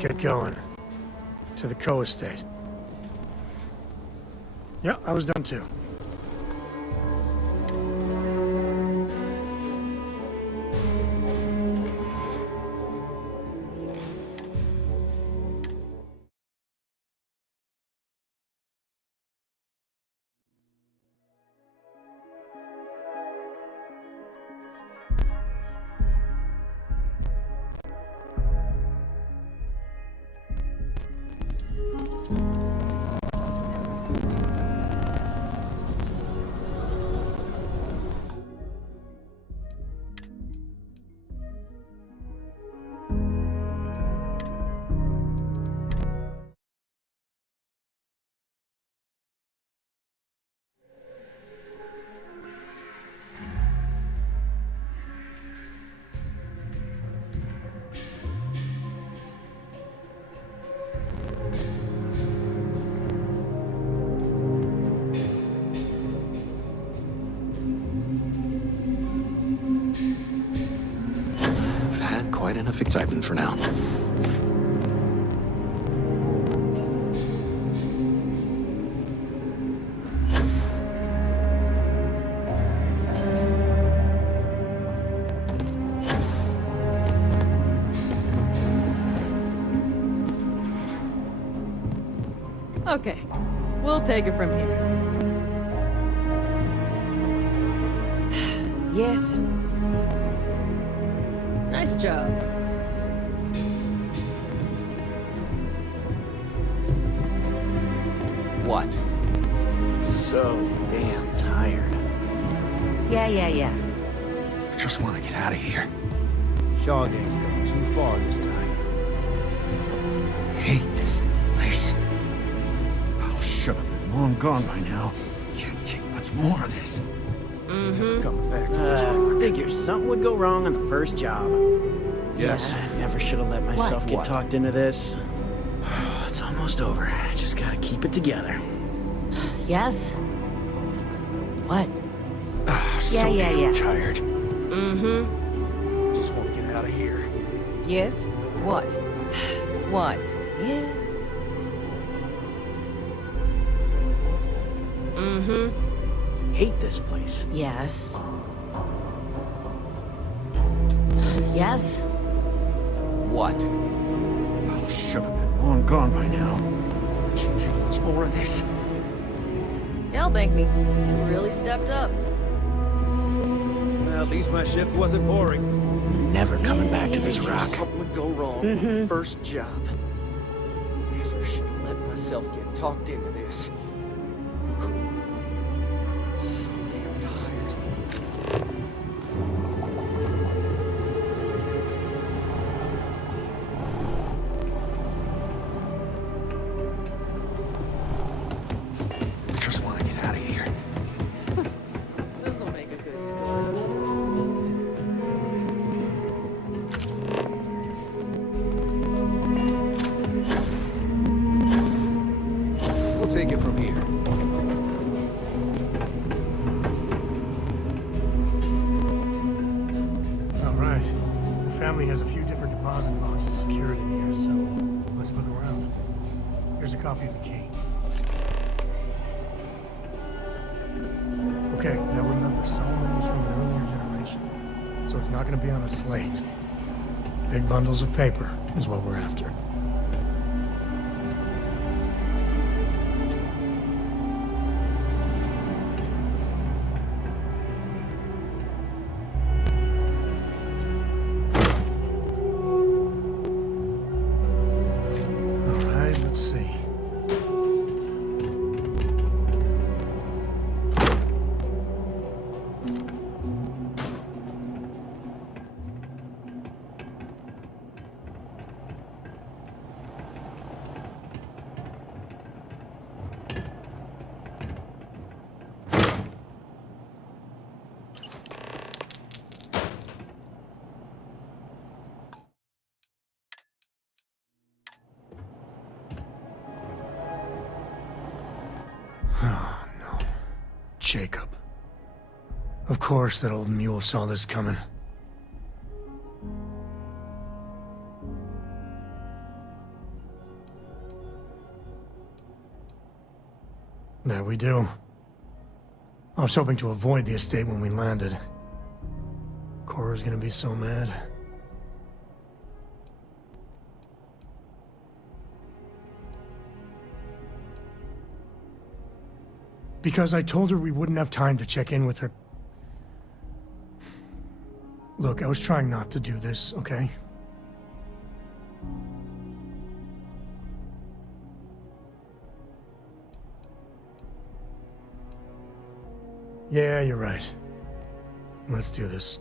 get going. To the co-estate. Yeah, I was done too. Quite enough excitement for now. Okay, we'll take it from here. Yes. Nice job. What? So damn tired. Yeah. I just want to get out of here. Shaw Gang's gone too far this time. Hate this place. I should have been long gone by now. Can't take much more of this. Coming back to this. Figures something would go wrong on the first job. Yes. I never should have let myself get What? talked into this. It's almost over. I just gotta keep it together. Yes? What? So Yeah. damn tired. Just want to get out of here. Yes? What? What? Yeah. Hate this place. Yes. Yes? What? I should have been long gone by now. Can't take much more of this. Galbank needs you really stepped up. Well, at least my shift wasn't boring. Never coming back to this rock. Something would go wrong on the first job. Never should have let myself get talked into this. So damn tired. I just want to get out of here. This'll make a good story. We'll take it from here. All right. The family has a few different deposit boxes secured in here, so let's look around. Here's a copy of the key. Okay, now remember, Solomon was from an earlier generation, so it's not going to be on a slate. Big bundles of paper is what we're after. All right, let's see. Oh, no. Jacob. Of course that old mule saw this coming. That we do. I was hoping to avoid the estate when we landed. Cora's gonna be so mad. Because I told her we wouldn't have time to check in with her. Look, I was trying not to do this, okay? Yeah, you're right. Let's do this.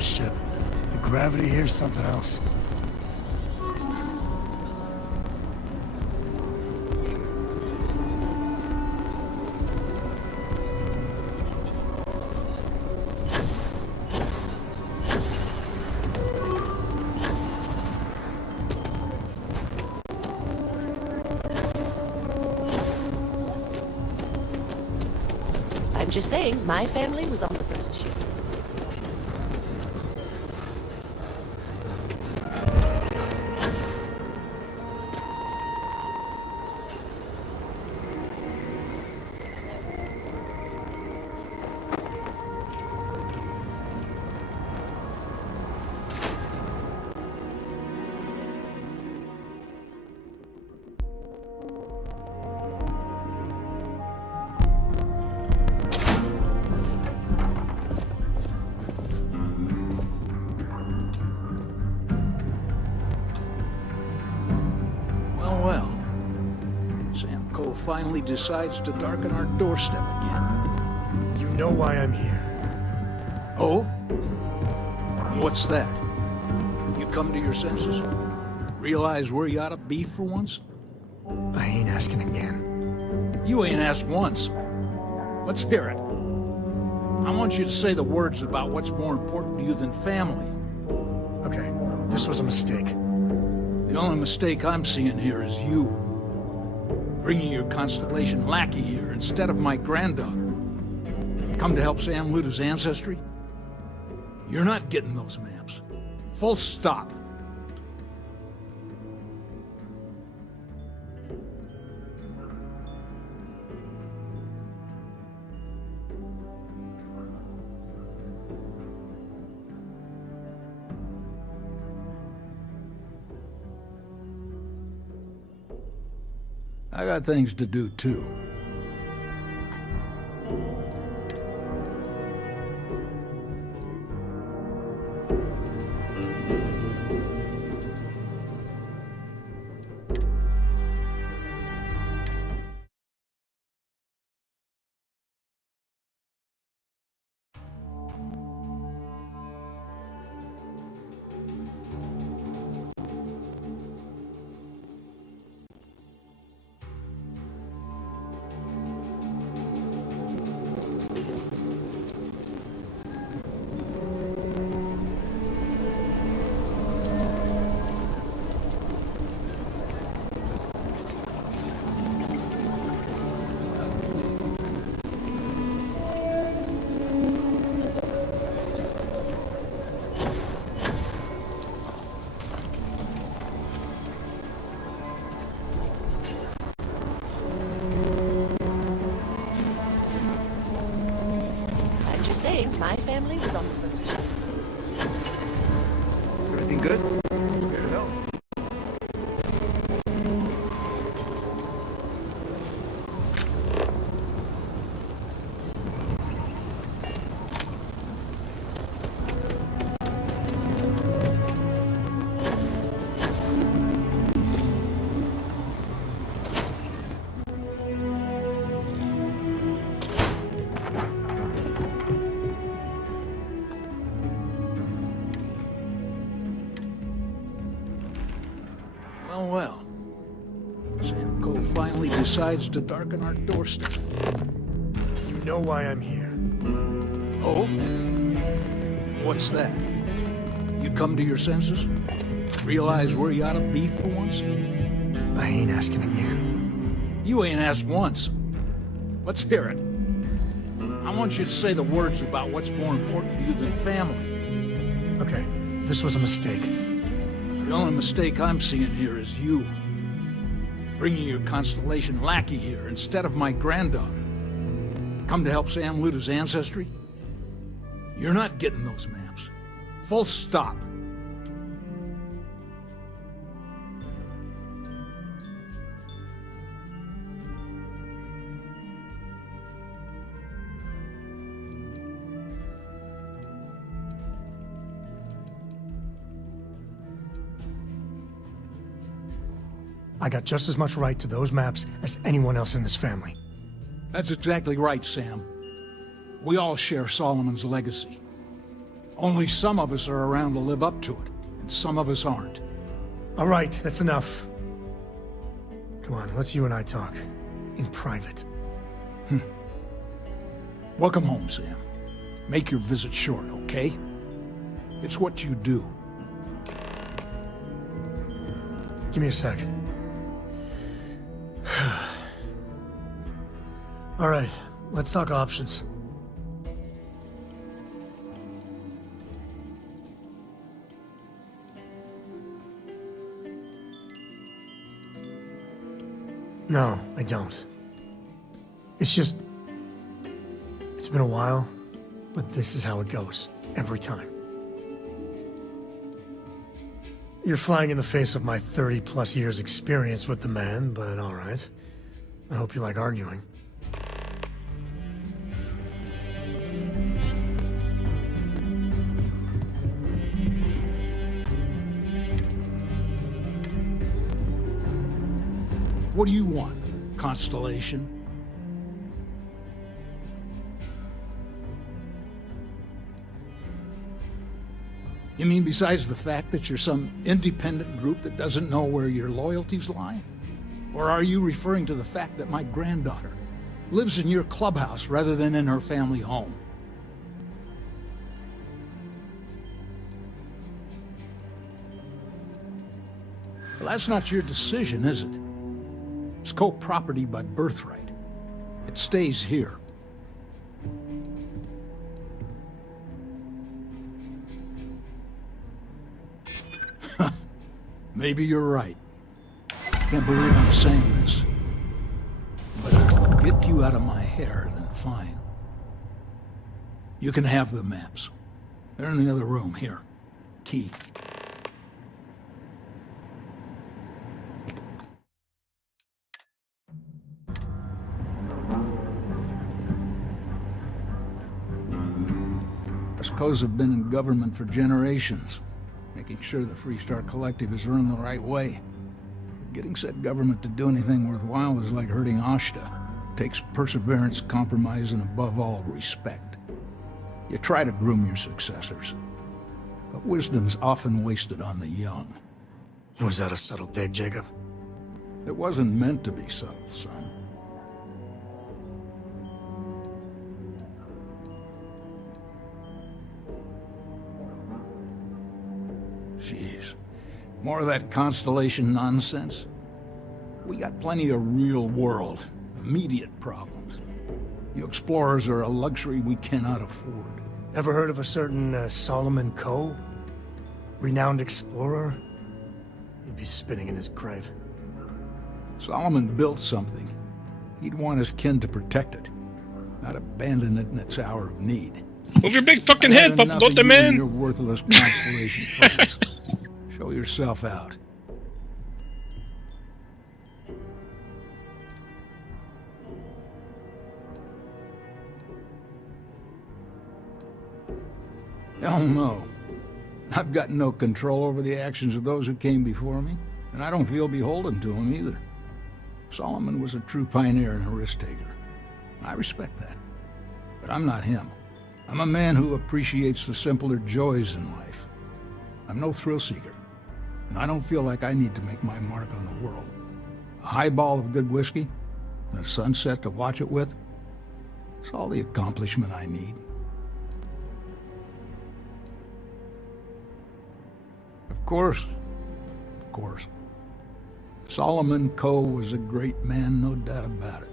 Ship. The gravity here's something else. I'm just saying, my family was on the first ship. Finally decides to darken our doorstep again. You know why I'm here. Oh? What's that? You come to your senses? Realize where you ought to be for once? I ain't asking again. You ain't asked once. Let's hear it. I want you to say the words about what's more important to you than family. Okay, this was a mistake. The only mistake I'm seeing here is you. Bringing your Constellation lackey here instead of my granddaughter. Come to help Sam loot his ancestry? You're not getting those maps. Full stop. I got things to do, too. just saying, my family was on the first job. Everything good? Here to help. Well. Sam Cole finally decides to darken our doorstep. You know why I'm here. Oh? What's that? You come to your senses? Realize where you ought to be for once? I ain't asking again. You ain't asked once. Let's hear it. I want you to say the words about what's more important to you than family. Okay, this was a mistake. The only mistake I'm seeing here is you. Bringing your Constellation lackey here instead of my granddaughter. Come to help Sam loot his ancestry? You're not getting those maps. Full stop. I got just as much right to those maps as anyone else in this family. That's exactly right, Sam. We all share Solomon's legacy. Only some of us are around to live up to it, and some of us aren't. All right, that's enough. Come on, let's you and I talk. In private. Welcome home, Sam. Make your visit short, okay? It's what you do. Give me a sec. All right, let's talk options. No, I don't. It's just... It's been a while, but this is how it goes. Every time. You're flying in the face of my 30-plus years experience with the man, but all right. I hope you like arguing. What do you want, Constellation? You mean besides the fact that you're some independent group that doesn't know where your loyalties lie? Or are you referring to the fact that my granddaughter lives in your clubhouse rather than in her family home? Well, that's not your decision, is it? It's co-property by birthright. It stays here. Maybe you're right. Can't believe I'm saying this. But if it'll get you out of my hair, then fine. You can have the maps. They're in the other room, here. Key. Escos have been in government for generations, making sure the Freestar Collective is run the right way. Getting said government to do anything worthwhile is like hurting Ashta. It takes perseverance, compromise, and above all, respect. You try to groom your successors, but wisdom's often wasted on the young. Was that a subtle dig, Jacob? It wasn't meant to be subtle, son. Jeez. More of that Constellation nonsense? We got plenty of real-world, immediate problems. You explorers are a luxury we cannot afford. Ever heard of a certain Solomon Coe? Renowned explorer? He'd be spinning in his grave. Solomon built something. He'd want his kin to protect it, not abandon it in its hour of need. Move your big fucking I head, had Papa. enough Let of them you and in. your worthless constellation friends. Show yourself out. Hell no. I've got no control over the actions of those who came before me, and I don't feel beholden to them either. Solomon was a true pioneer and a risk-taker. I respect that. But I'm not him. I'm a man who appreciates the simpler joys in life. I'm no thrill-seeker, and I don't feel like I need to make my mark on the world. A highball of good whiskey, and a sunset to watch it with, it's all the accomplishment I need. Of course. Solomon Coe was a great man, no doubt about it.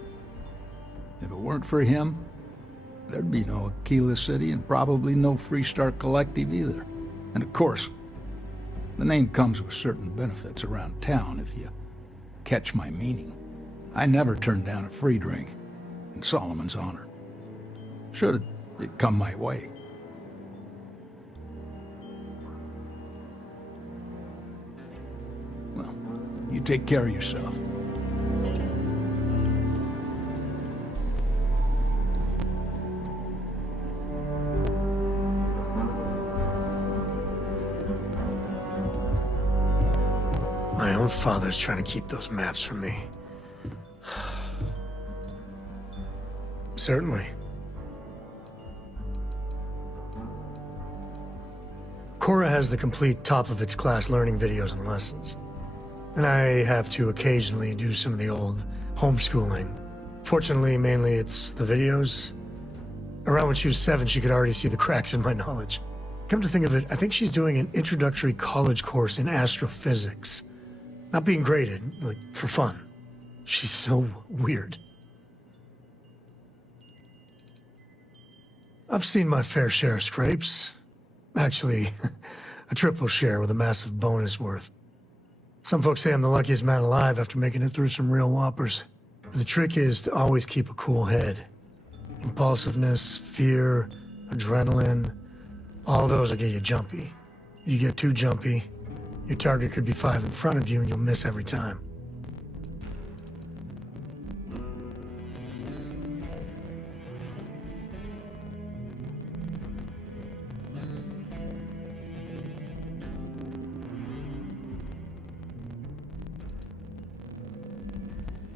If it weren't for him, there'd be no Aquila City and probably no Freestar Collective either. And of course, the name comes with certain benefits around town if you catch my meaning. I never turned down a free drink in Solomon's honor. Should it come my way. Well, you take care of yourself. My own father's trying to keep those maps from me. Certainly. Cora has the complete top-of-its-class learning videos and lessons. And I have to occasionally do some of the old homeschooling. Fortunately, mainly it's the videos. Around when she was 7, she could already see the cracks in my knowledge. Come to think of it, I think she's doing an introductory college course in astrophysics. Not being graded, like, for fun. She's so weird. I've seen my fair share of scrapes. Actually, a triple share with a massive bonus worth. Some folks say I'm the luckiest man alive after making it through some real whoppers. But the trick is to always keep a cool head. Impulsiveness, fear, adrenaline, all those will get you jumpy. You get too jumpy, your target could be 5 in front of you and you'll miss every time.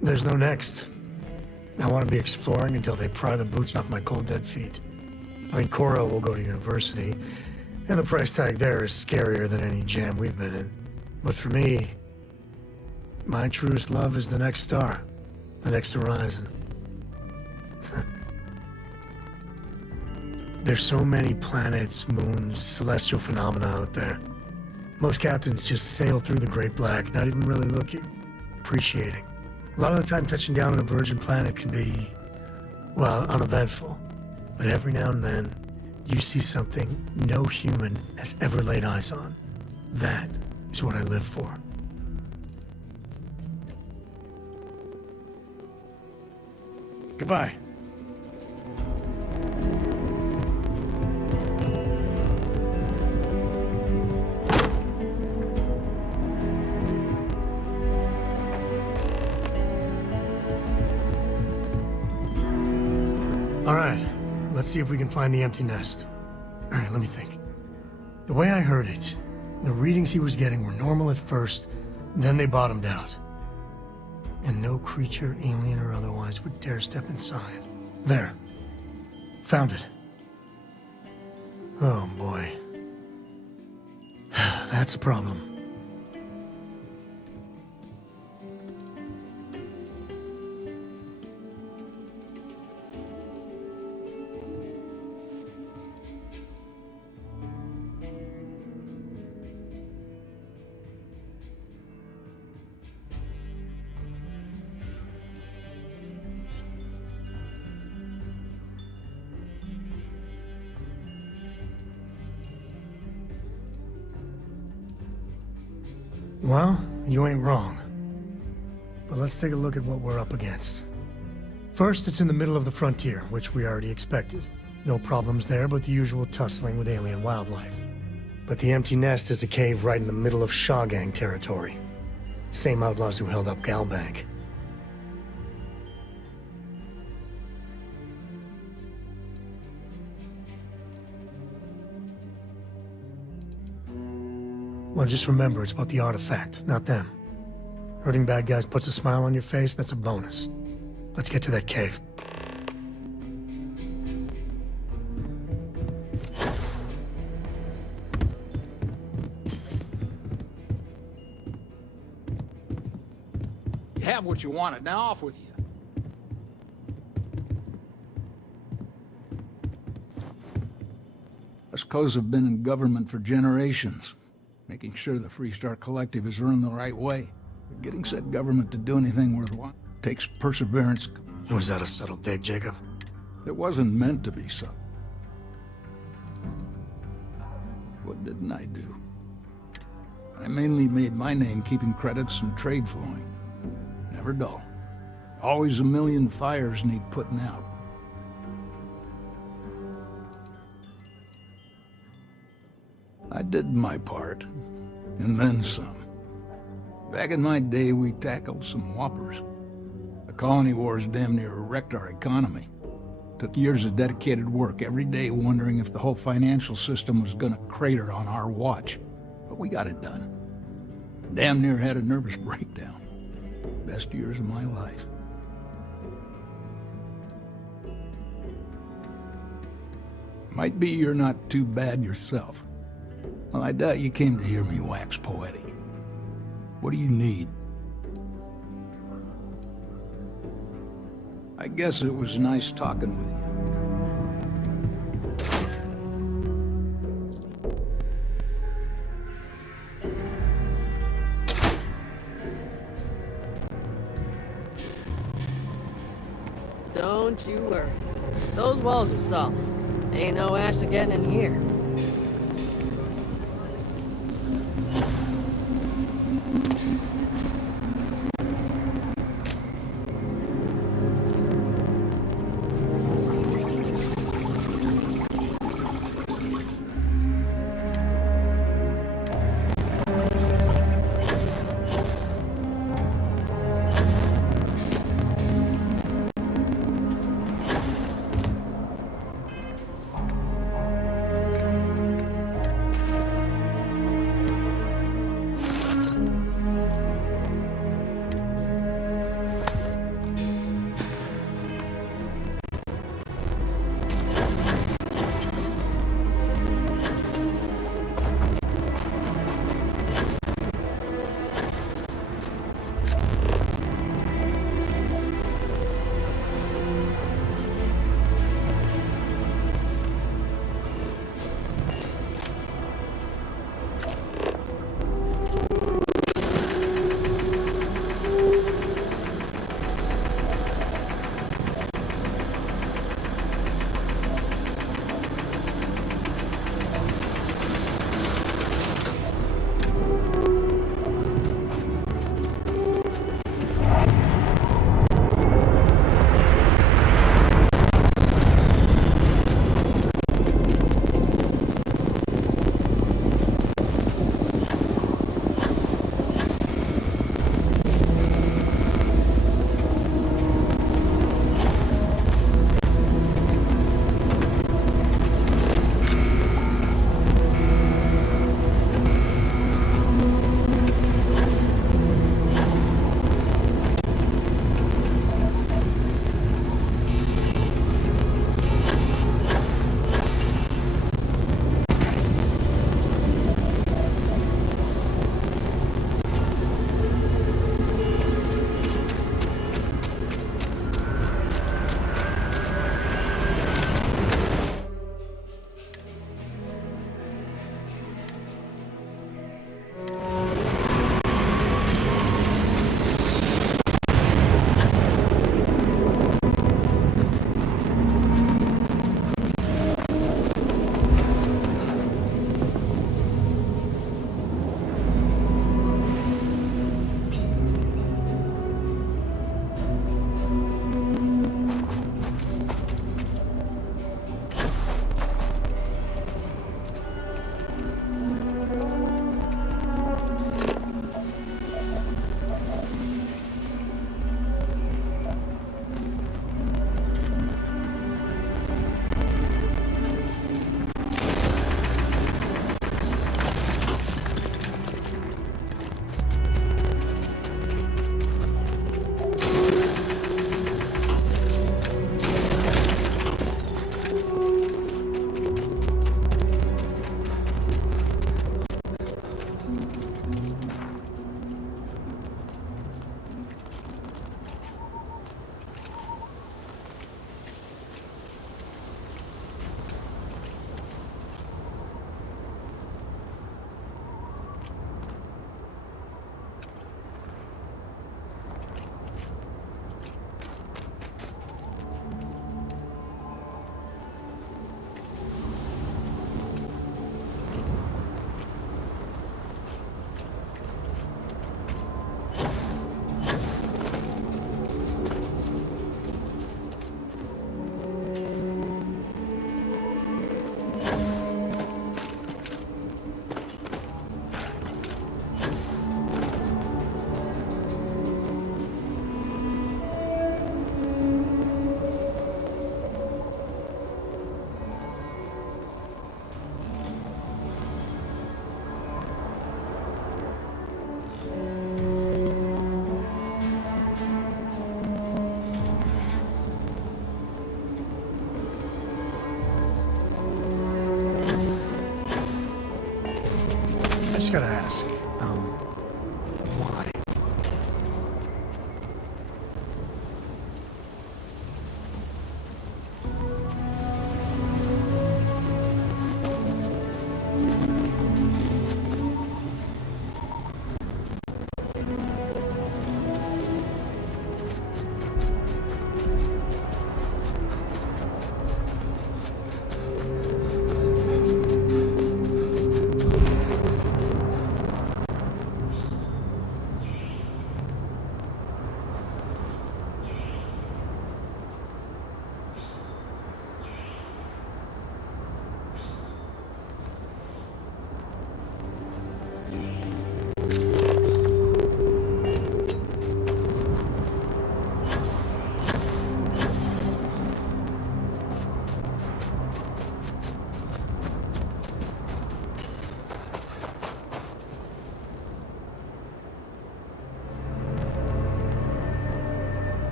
There's no next. I want to be exploring until they pry the boots off my cold dead feet. I mean, Cora will go to university, and the price tag there is scarier than any jam we've been in. But for me, my truest love is the next star, the next horizon. There's so many planets, moons, celestial phenomena out there. Most captains just sail through the Great Black, not even really looking, appreciating. A lot of the time touching down on a virgin planet can be, well, uneventful. But every now and then, you see something no human has ever laid eyes on. That is what I live for. Goodbye. All right, let's see if we can find the empty nest. All right, let me think. The way I heard it, the readings he was getting were normal at first, then they bottomed out. And no creature, alien or otherwise, would dare step inside. There. Found it. Oh boy. That's a problem. Well, you ain't wrong. But let's take a look at what we're up against. First, it's in the middle of the frontier, which we already expected. No problems there, but the usual tussling with alien wildlife. But the empty nest is a cave right in the middle of Shaw Gang territory. Same outlaws who held up Galbank. Well, just remember, it's about the artifact, not them. Hurting bad guys puts a smile on your face, that's a bonus. Let's get to that cave. You have what you wanted, now off with you. Us co's have been in government for generations, making sure the Freestar Collective is run the right way. But getting said government to do anything worthwhile takes perseverance. Was that a subtle dig, Jacob? It wasn't meant to be so. What didn't I do? I mainly made my name keeping credits and trade flowing. Never dull. Always a million fires need putting out. I did my part, and then some. Back in my day, we tackled some whoppers. The colony wars damn near wrecked our economy. Took years of dedicated work, every day wondering if the whole financial system was gonna crater on our watch. But we got it done. Damn near had a nervous breakdown. Best years of my life. Might be you're not too bad yourself. Well, I doubt you came to hear me wax poetic. What do you need? I guess it was nice talking with you. Don't you worry. Those walls are solid. Ain't no Ashta getting in here. I just gotta ask, why?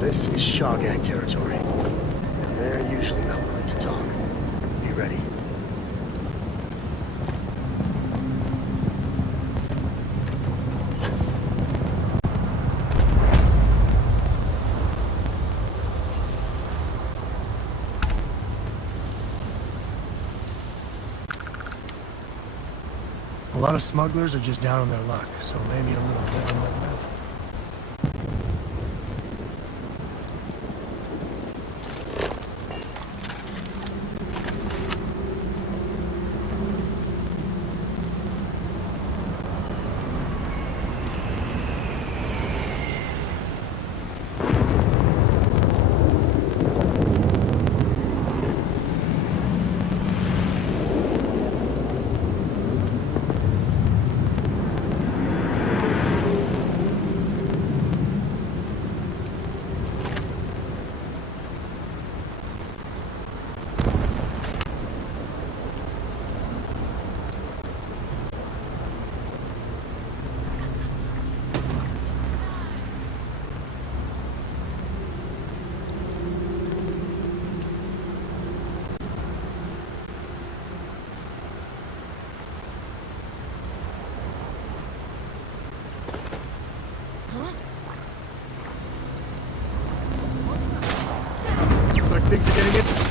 This is Shaw Gang territory, and they're usually not willing to talk. Be ready. A lot of smugglers are just down on their luck, so maybe a little bit on my left. Things are getting interesting.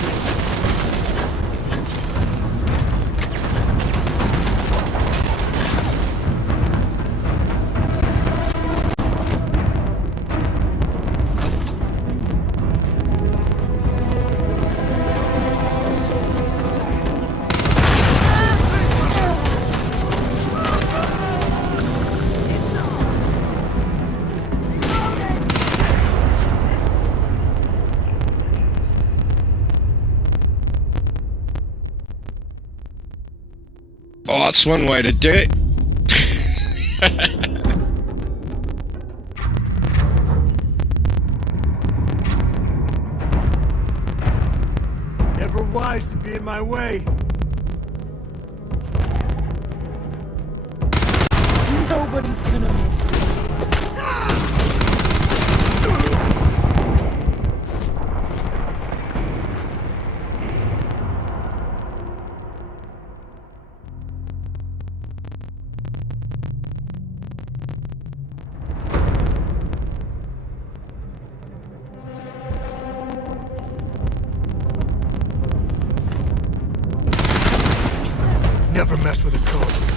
That's one way to do it. Never wise to be in my way. Nobody's gonna miss me. Never mess with a code.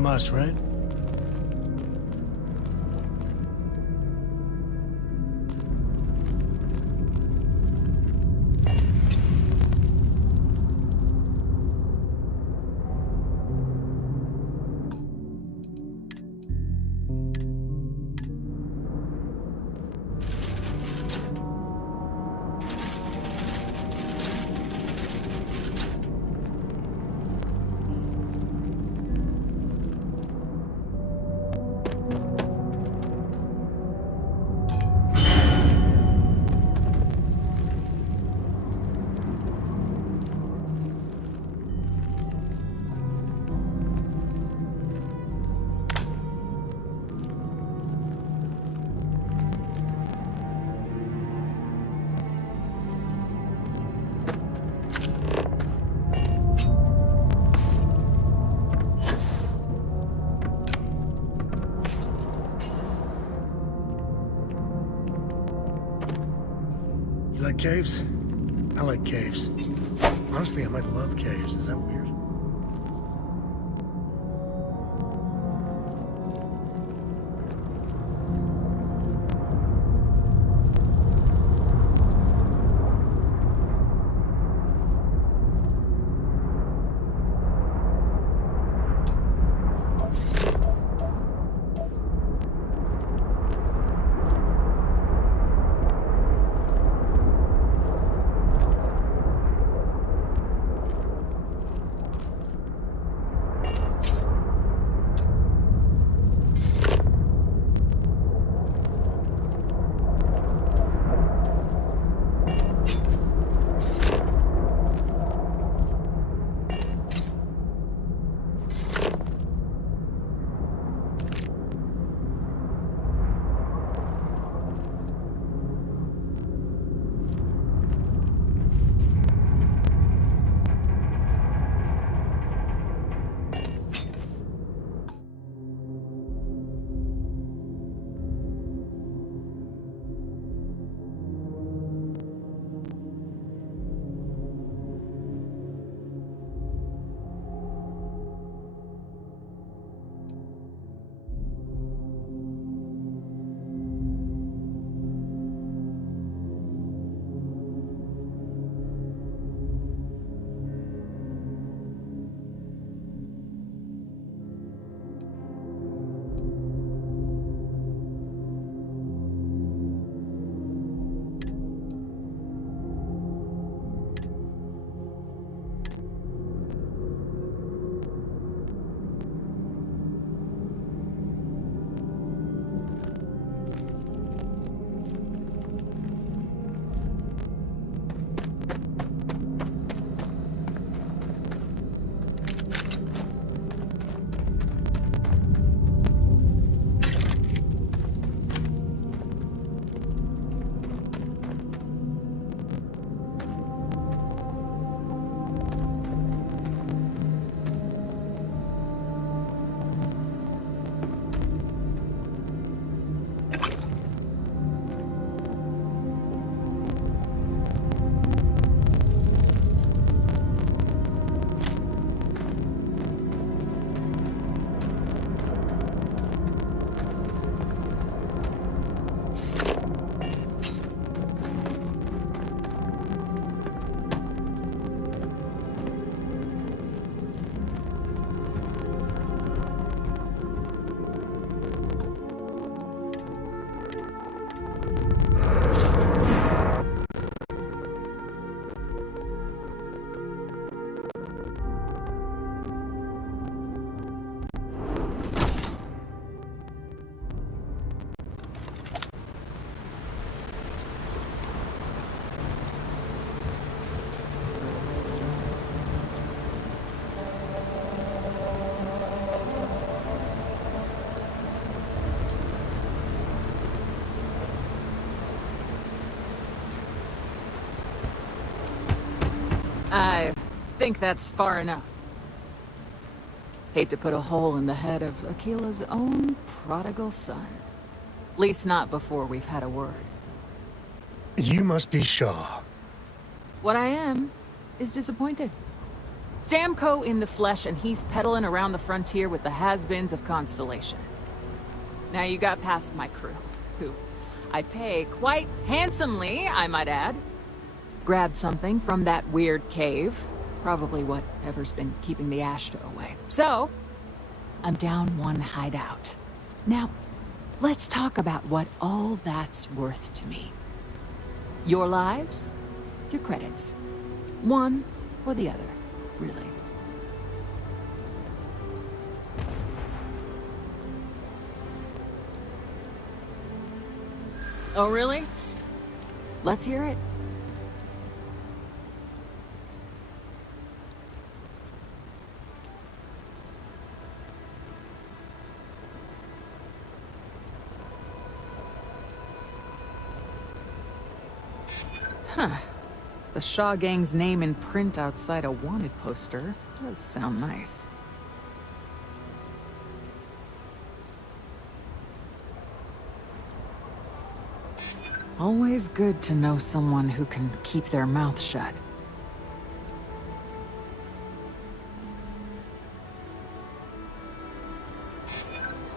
must, right? You like caves? I like caves. Honestly, I might love caves. Is that weird? I think that's far enough. Hate to put a hole in the head of Akila's own prodigal son. At least not before we've had a word. You must be Shaw. What I am is disappointed. Samco in the flesh, and he's peddling around the frontier with the has-beens of Constellation. Now you got past my crew, who I pay quite handsomely, I might add. Grabbed something from that weird cave. Probably whatever's been keeping the Ashta away. So, I'm down one hideout. Now, let's talk about what all that's worth to me. Your lives, your credits. One or the other, really. Oh, really? Let's hear it. Huh. The Shaw Gang's name in print outside a wanted poster does sound nice. Always good to know someone who can keep their mouth shut.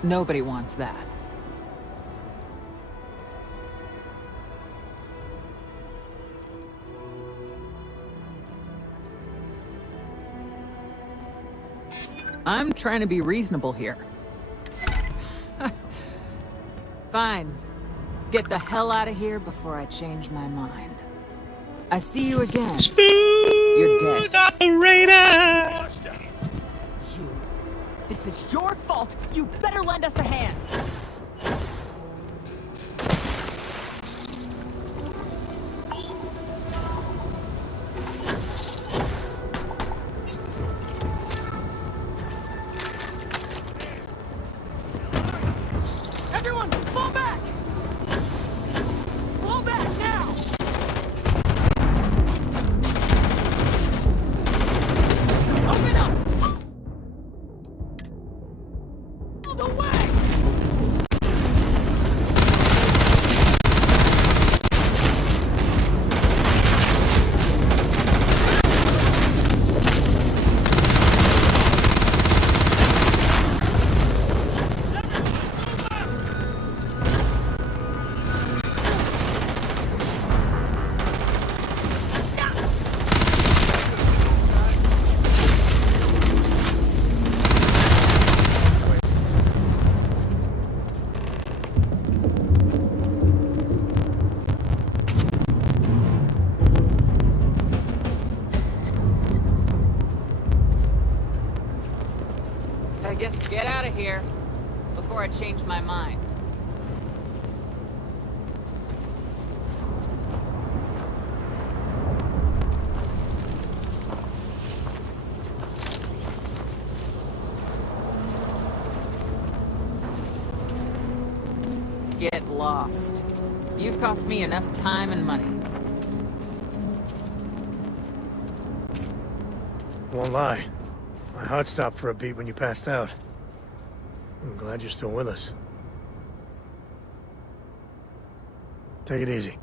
Nobody wants that. I'm trying to be reasonable here. Fine. Get the hell out of here before I change my mind. I see you again. You're dead. Operator! This is your fault. You better lend us a hand. Everyone, fall back! Fall back now! Open up! All the way! I guess get out of here before I change my mind. Get lost. You've cost me enough time and money. Won't lie. My heart stopped for a beat when you passed out. I'm glad you're still with us. Take it easy.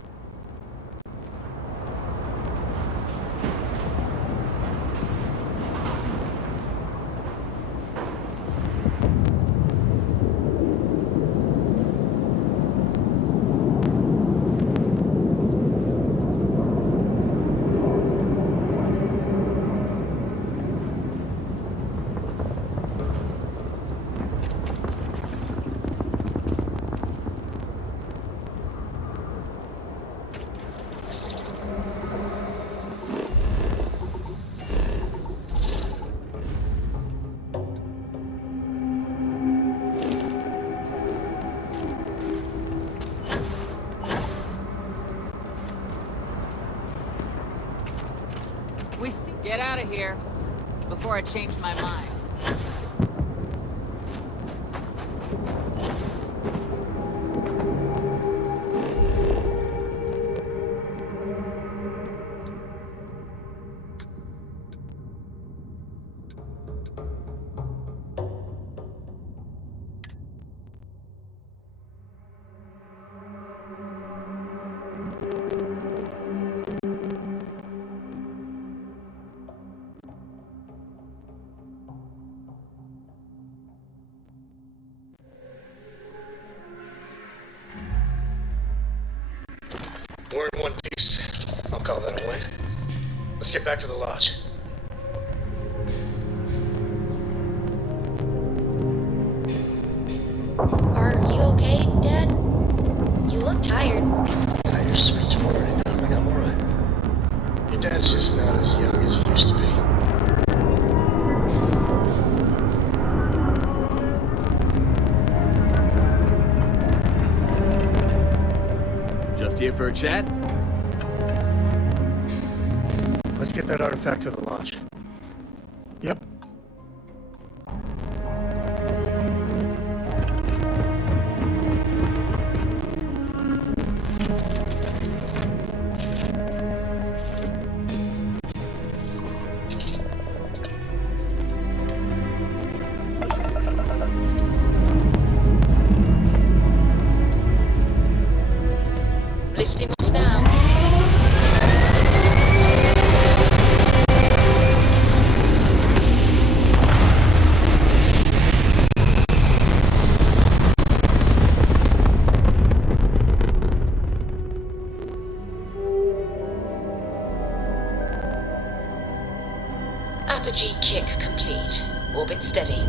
Get out of here before I change my mind. We're in one piece. I'll call that a win. Let's get back to the lodge. Are you okay, Dad? You look tired. Now your speech already knowing I'm alright. Your dad's just not as young as he used to be. Just here for a chat? Let's get that artifact to the lodge. Yep. Lifting off now. Apogee kick complete. Orbit steady.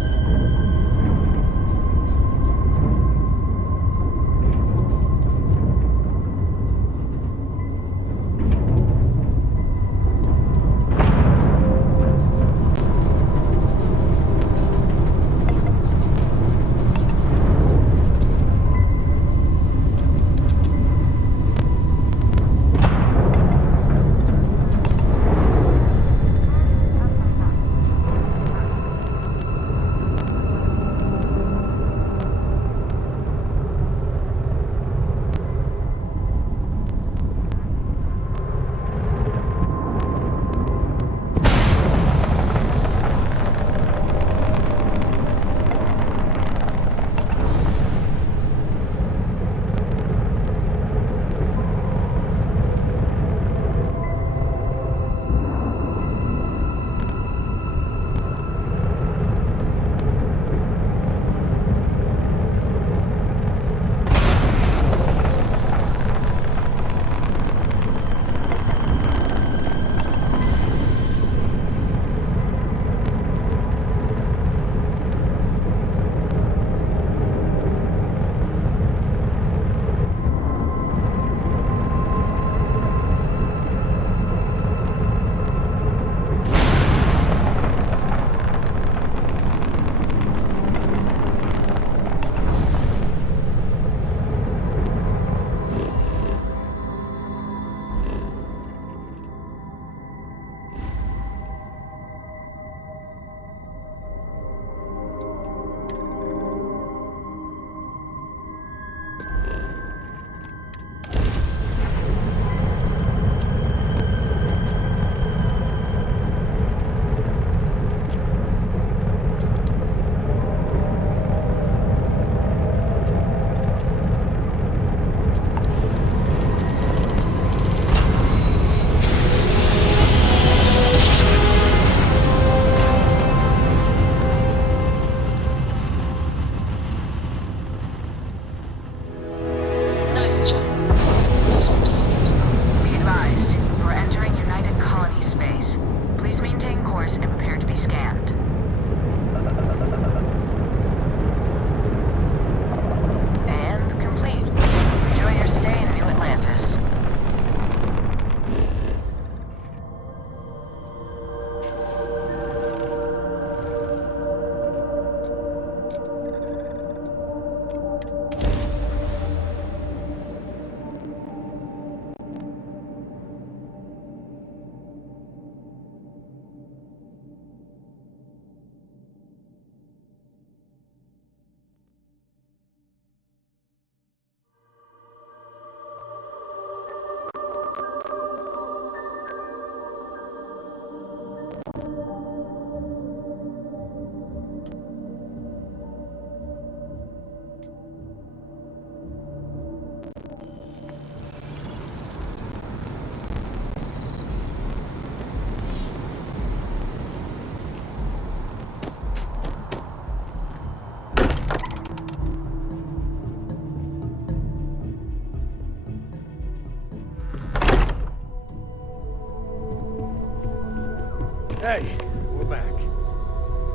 Hey, we're back.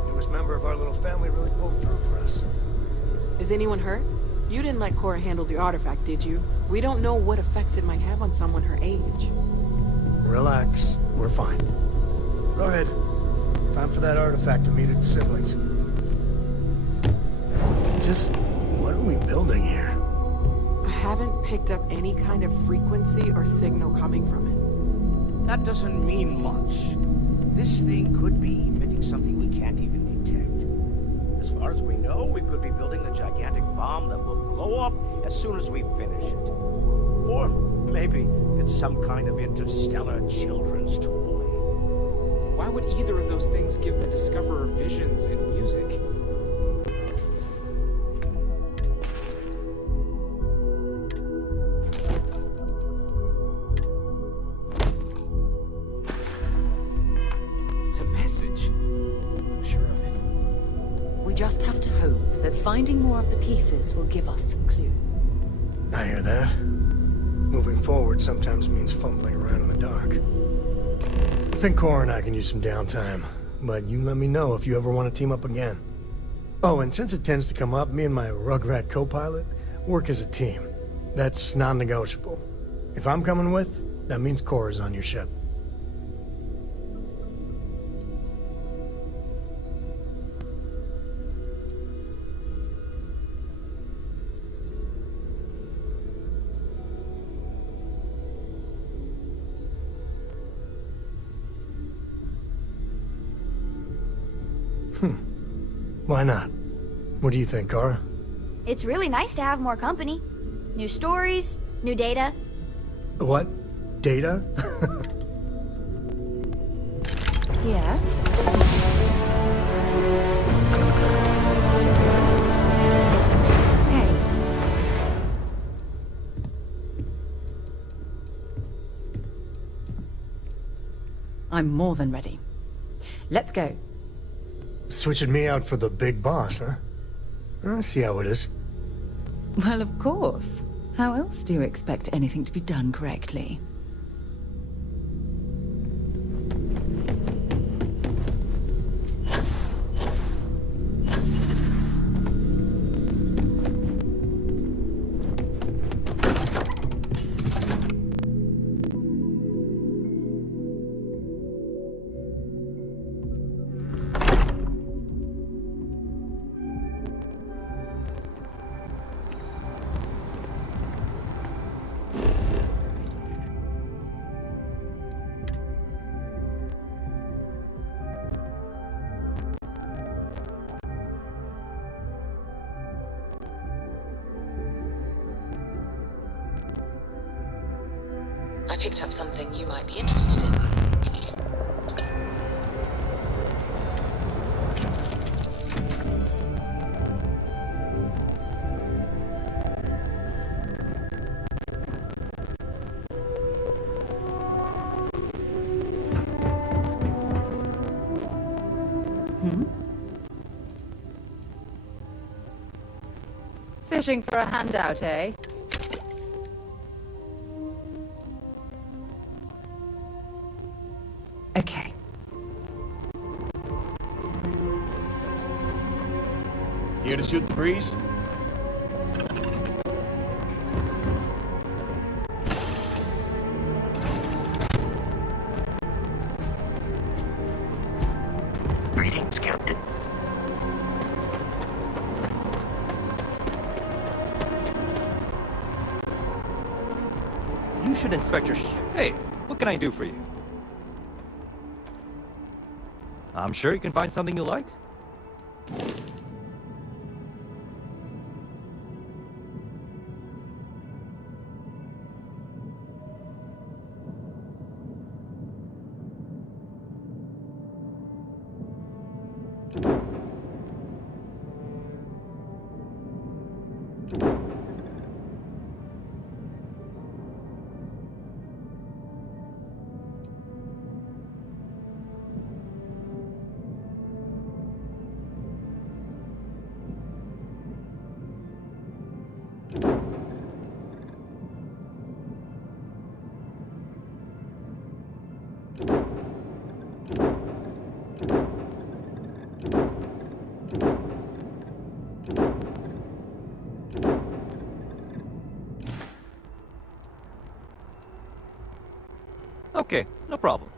Newest member of our little family really pulled through for us. Is anyone hurt? You didn't let Cora handle the artifact, did you? We don't know what effects it might have on someone her age. Relax. We're fine. Go ahead. Time for that artifact to meet its siblings. Just, what are we building here? I haven't picked up any kind of frequency or signal coming from it. That doesn't mean much. This thing could be emitting something we can't even detect. As far as we know, we could be building a gigantic bomb that will blow up as soon as we finish it. Or maybe it's some kind of interstellar children's toy. Why would either of those things give the Discoverer visions and music? It's a message. I'm sure of it. We just have to hope that finding more of the pieces will give us some clue. I hear that. Moving forward sometimes means fumbling around in the dark. I think Cora and I can use some downtime, but you let me know if you ever want to team up again. Oh, and since it tends to come up, me and my Rugrat co-pilot work as a team. That's non-negotiable. If I'm coming with, that means Cora's on your ship. Why not? What do you think, Cora? It's really nice to have more company. New stories, new data. What? Data? Yeah? Hey. I'm more than ready. Let's go. Switching me out for the big boss, huh? I see how it is. Well, of course. How else do you expect anything to be done correctly? I picked up something you might be interested in. Fishing for a handout, eh? Okay. Here to shoot the breeze? Greetings, Captain. You should inspect your Hey, what can I do for you? I'm sure you can find something you like. Okay, no problem.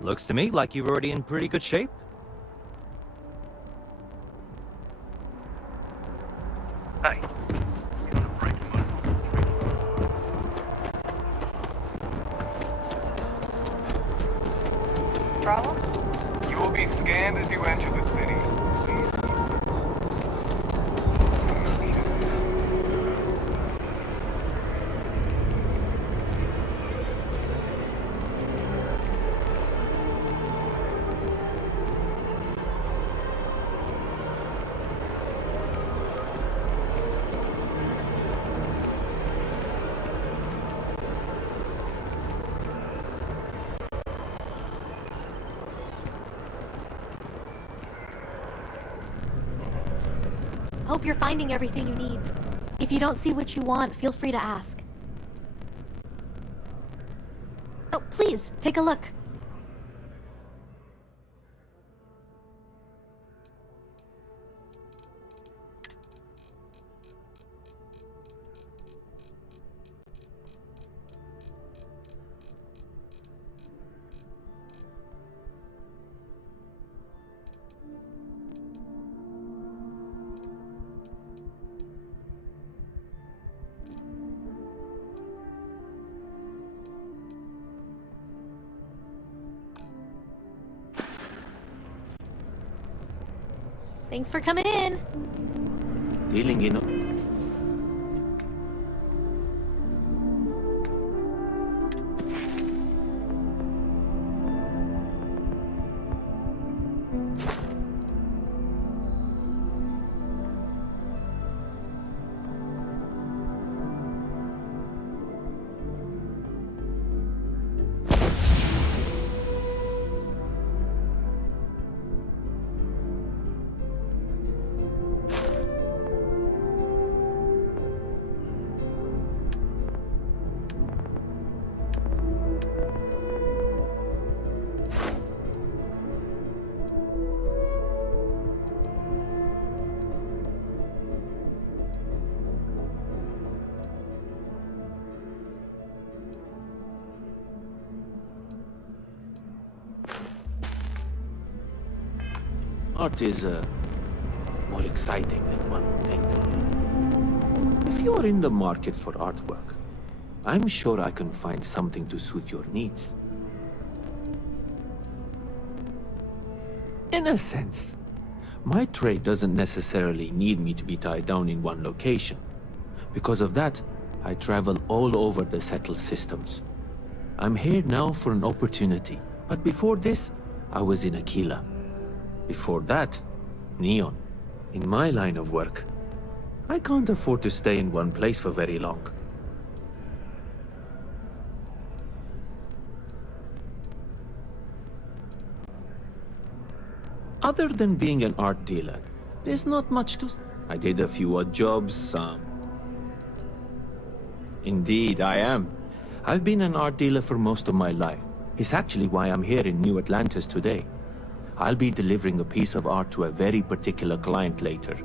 Looks to me like you're already in pretty good shape. Hey. Problem? You will be scanned as you enter the city. Hope you're finding everything you need. If you don't see what you want, feel free to ask. Oh, please, take a look. Thanks for coming in. Dealing in. Art is more exciting than one would think. If you're in the market for artwork, I'm sure I can find something to suit your needs. In a sense, my trade doesn't necessarily need me to be tied down in one location. Because of that, I travel all over the settled systems. I'm here now for an opportunity, but before this, I was in Aquila. Before that, Neon. In my line of work, I can't afford to stay in one place for very long. Other than being an art dealer, there's not much to... I did a few odd jobs, Indeed, I am. I've been an art dealer for most of my life. It's actually why I'm here in New Atlantis today. I'll be delivering a piece of art to a very particular client later.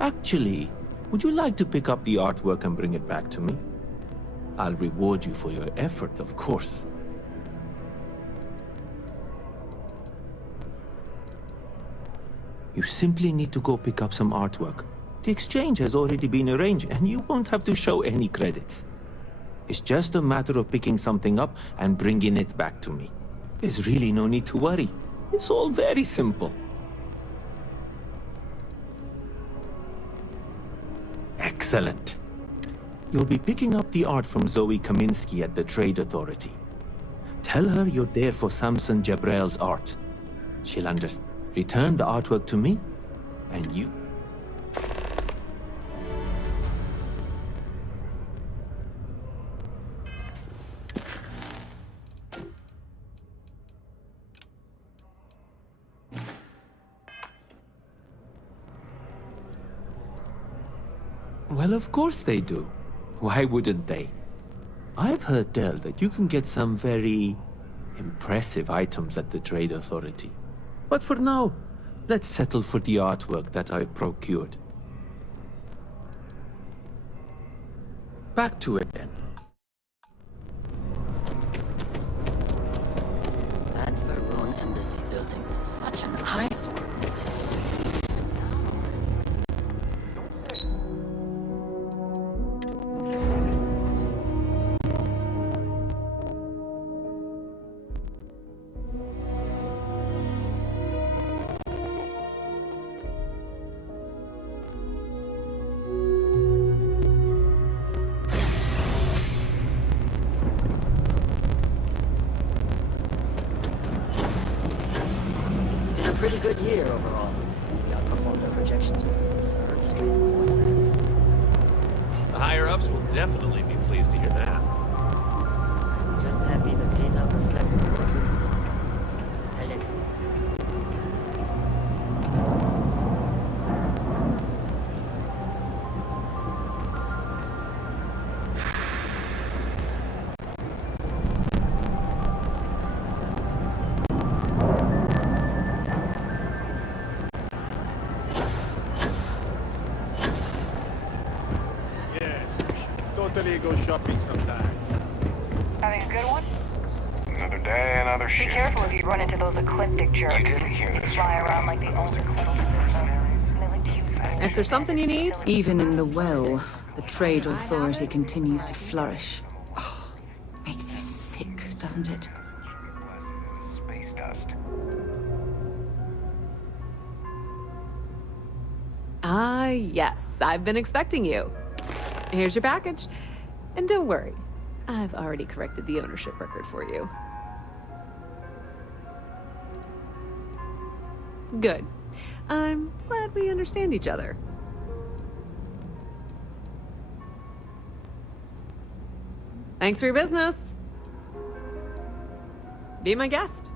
Actually, would you like to pick up the artwork and bring it back to me? I'll reward you for your effort, of course. You simply need to go pick up some artwork. The exchange has already been arranged, and you won't have to show any credits. It's just a matter of picking something up and bringing it back to me. There's really no need to worry. It's all very simple. Excellent. You'll be picking up the art from Zoe Kaminsky at the Trade Authority. Tell her you're there for Samson Jabrel's art. She'll understand. Return the artwork to me, and you... Well, of course they do. Why wouldn't they? I've heard tell that you can get some very impressive items at the Trade Authority. But for now, let's settle for the artwork that I've procured. Back to it then. That Varun embassy building is such an eyesore. It's been a pretty good year overall. We outperformed our projections for the third straight quarter. The higher-ups will definitely be pleased to hear that. I'm just happy the data reflects the work we put in. It's telling. Yes, we should totally go shopping sometime. Having a good one? Another day, another Be shift. careful if you run into those ecliptic jerks. You didn't hear this Fly from around like they own the settled systems. They like to use If there's something you need, Even in the well, the Trade Authority continues to flourish. Oh, makes you sick, doesn't it? Space dust. Yes, I've been expecting you. Here's your package. And don't worry, I've already corrected the ownership record for you. Good. I'm glad we understand each other. Thanks for your business. Be my guest.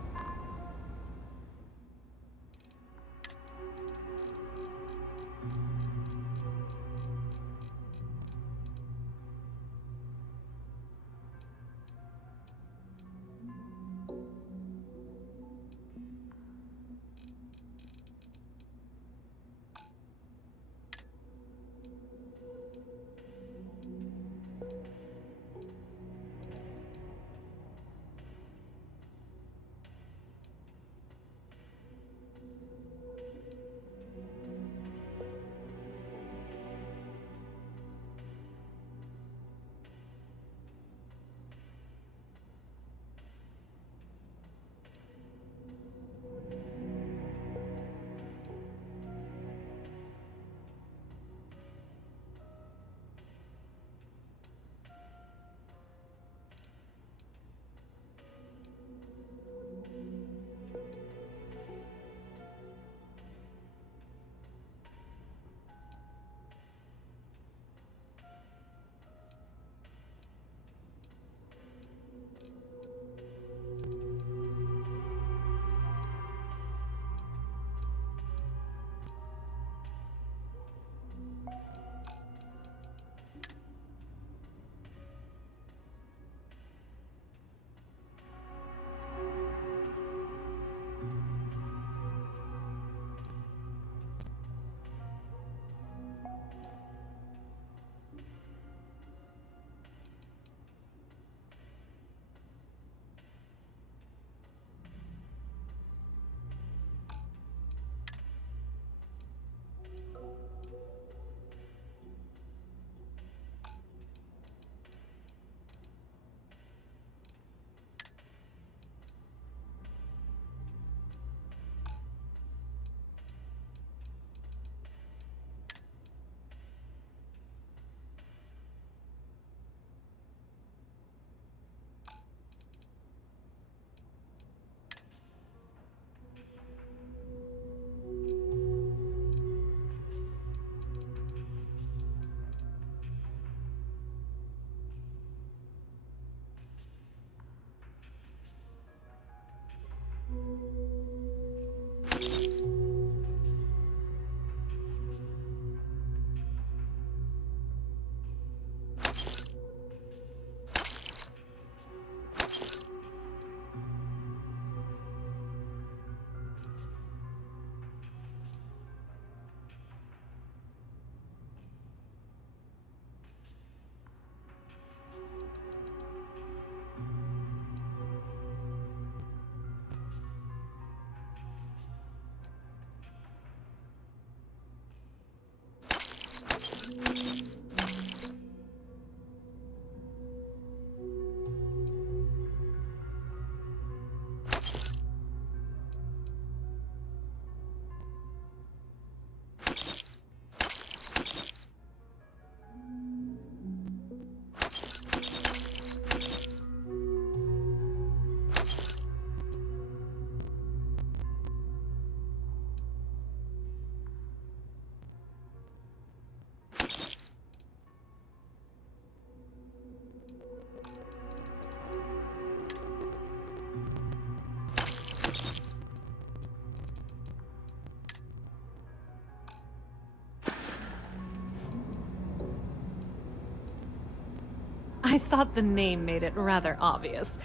I thought the name made it rather obvious.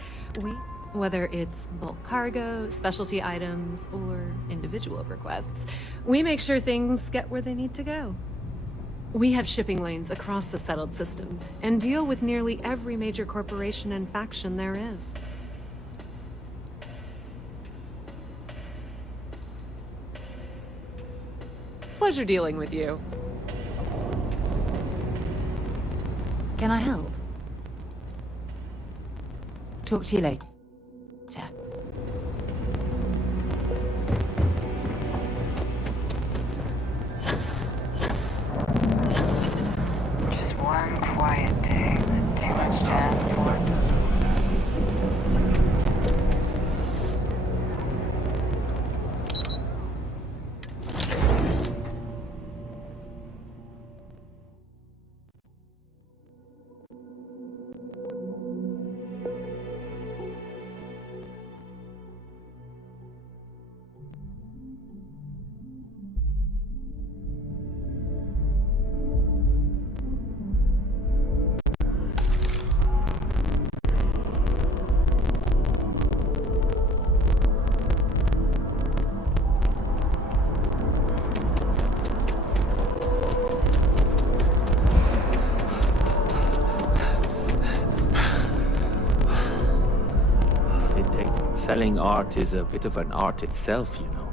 Whether it's bulk cargo, specialty items, or individual requests, we make sure things get where they need to go. We have shipping lanes across the settled systems, and deal with nearly every major corporation and faction there is. Pleasure dealing with you. Can I help? Talk to you later. Just one quiet day. Too much to ask for. Selling art is a bit of an art itself, you know.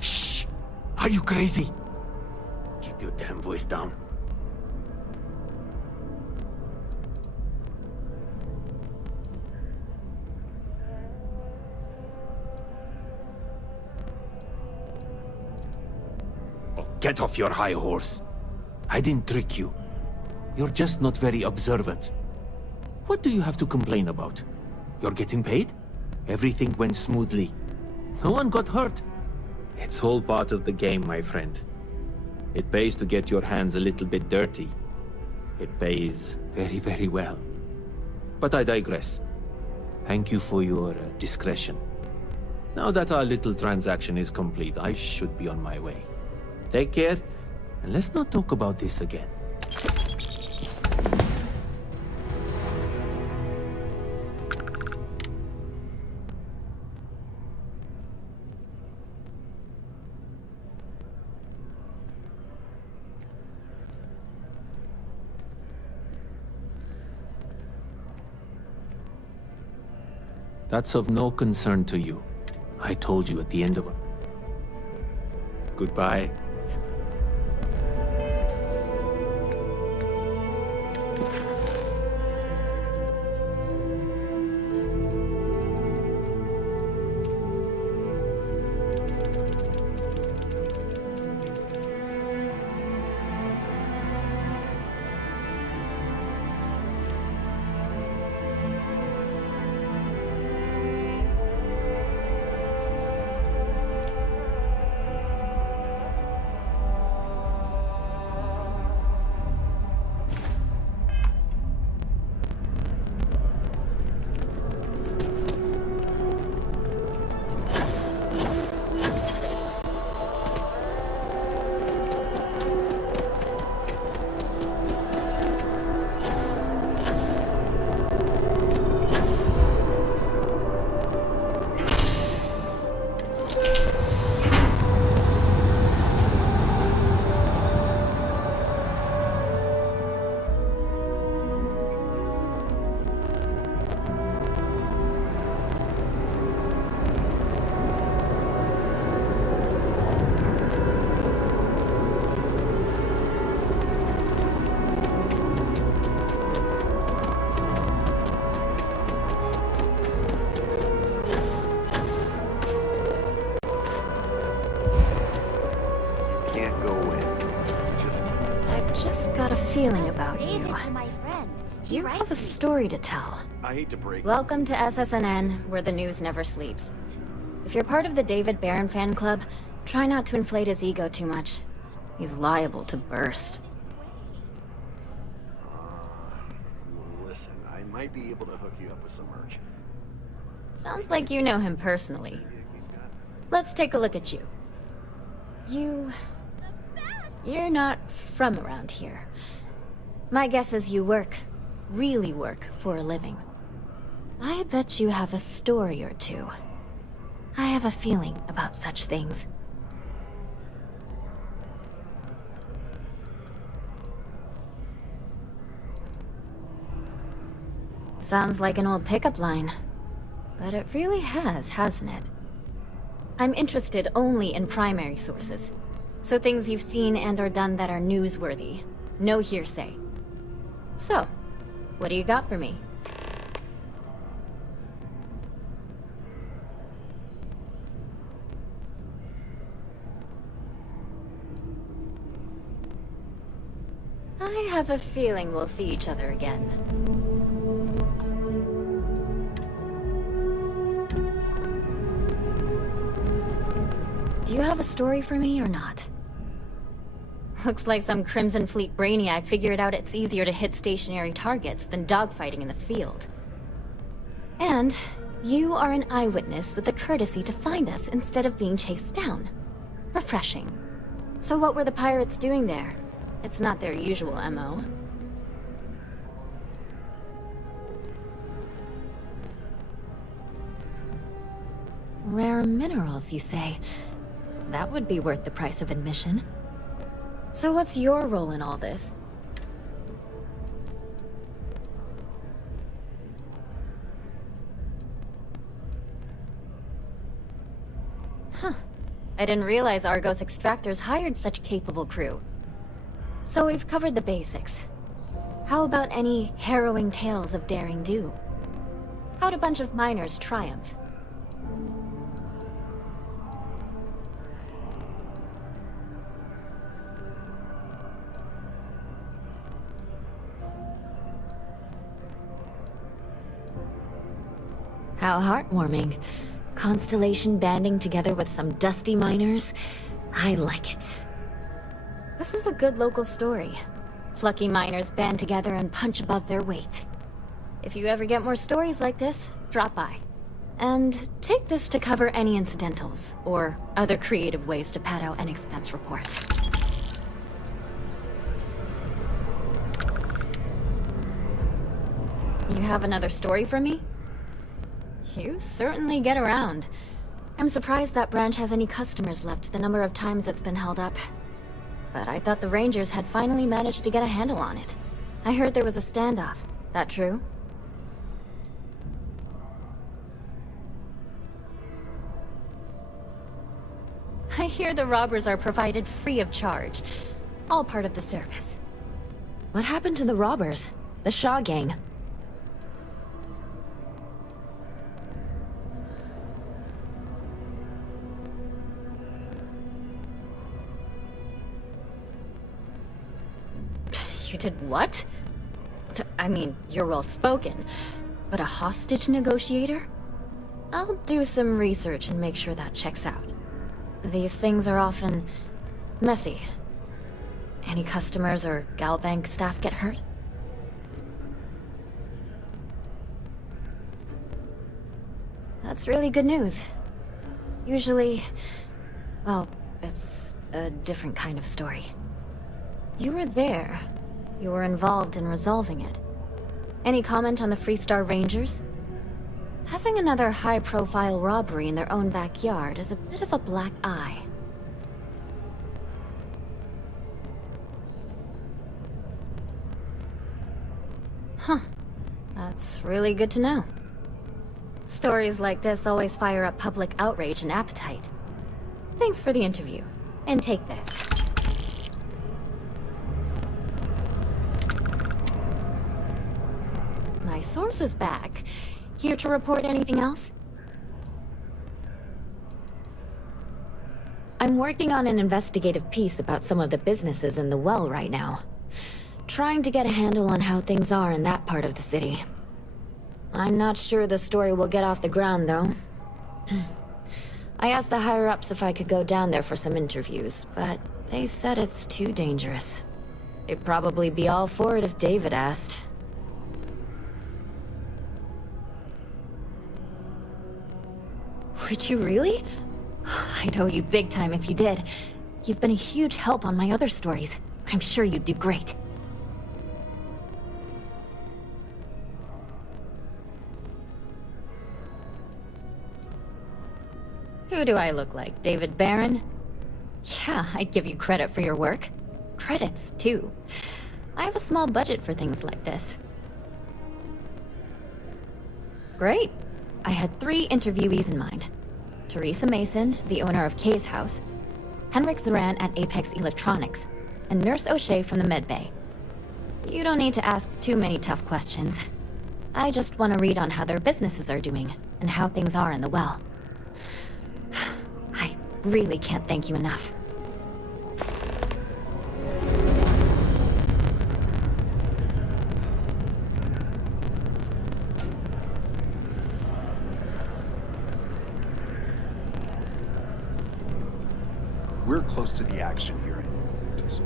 Shh! Are you crazy? Keep your damn voice down. Oh, get off your high horse. I didn't trick you. You're just not very observant. What do you have to complain about? You're getting paid? Everything went smoothly. No one got hurt. It's all part of the game, my friend. It pays to get your hands a little bit dirty. It pays very, very well. But I digress. Thank you for your discretion. Now that our little transaction is complete, I should be on my way. Take care, and let's not talk about this again. That's of no concern to you. I told you at the end of it. Goodbye. Feeling about you. You have a story to tell. I hate to break. Welcome to SSNN, where the news never sleeps. If you're part of the David Barron fan club, try not to inflate his ego too much. He's liable to burst. Listen, I might be able to hook you up with some merch. Sounds like you know him personally. Let's take a look at you. You're not from around here. My guess is you work really work for a living. I bet you have a story or two. I have a feeling about such things. Sounds like an old pickup line. But it really has, hasn't it? I'm interested only in primary sources. So things you've seen and or done that are newsworthy. No hearsay. So, what do you got for me? I have a feeling we'll see each other again. Do you have a story for me or not? Looks like some Crimson Fleet brainiac figured out it's easier to hit stationary targets than dogfighting in the field. And you are an eyewitness with the courtesy to find us instead of being chased down. Refreshing. So what were the pirates doing there? It's not their usual MO. Rare minerals, you say? That would be worth the price of admission. So what's your role in all this? Huh. I didn't realize Argos Extractors hired such capable crew. So we've covered the basics. How about any harrowing tales of daring do? How'd a bunch of miners triumph? How heartwarming. Constellation banding together with some dusty miners. I like it. This is a good local story. Plucky miners band together and punch above their weight. If you ever get more stories like this, drop by. And take this to cover any incidentals, or other creative ways to pad out an expense report. You have another story for me? You certainly get around. I'm surprised that branch has any customers left the number of times it's been held up. But I thought the Rangers had finally managed to get a handle on it. I heard there was a standoff. That true? I hear the robbers are provided free of charge. All part of the service. What happened to the robbers? The Shaw gang? You did what? I mean, you're well spoken, but a hostage negotiator? I'll do some research and make sure that checks out. These things are often messy. Any customers or Galbank staff get hurt? That's really good news. Usually, well, it's a different kind of story. You were there. You were involved in resolving it. Any comment on the Freestar Rangers? Having another high-profile robbery in their own backyard is a bit of a black eye. Huh. That's really good to know. Stories like this always fire up public outrage and appetite. Thanks for the interview. And take this. My source is back. Here to report anything else? I'm working on an investigative piece about some of the businesses in the well right now. Trying to get a handle on how things are in that part of the city. I'm not sure the story will get off the ground, though. I asked the higher-ups if I could go down there for some interviews, but they said it's too dangerous. They'd probably be all for it if David asked. Would you really? I'd owe you big time if you did. You've been a huge help on my other stories. I'm sure you'd do great. Who do I look like, David Barron? Yeah, I'd give you credit for your work. Credits, too. I have a small budget for things like this. Great. I had 3 interviewees in mind. Teresa Mason, the owner of Kay's House, Henrik Zoran at Apex Electronics, and Nurse O'Shea from the Medbay. You don't need to ask too many tough questions. I just want to read on how their businesses are doing, and how things are in the well. I really can't thank you enough. We're close to the action here in Eucalyptus.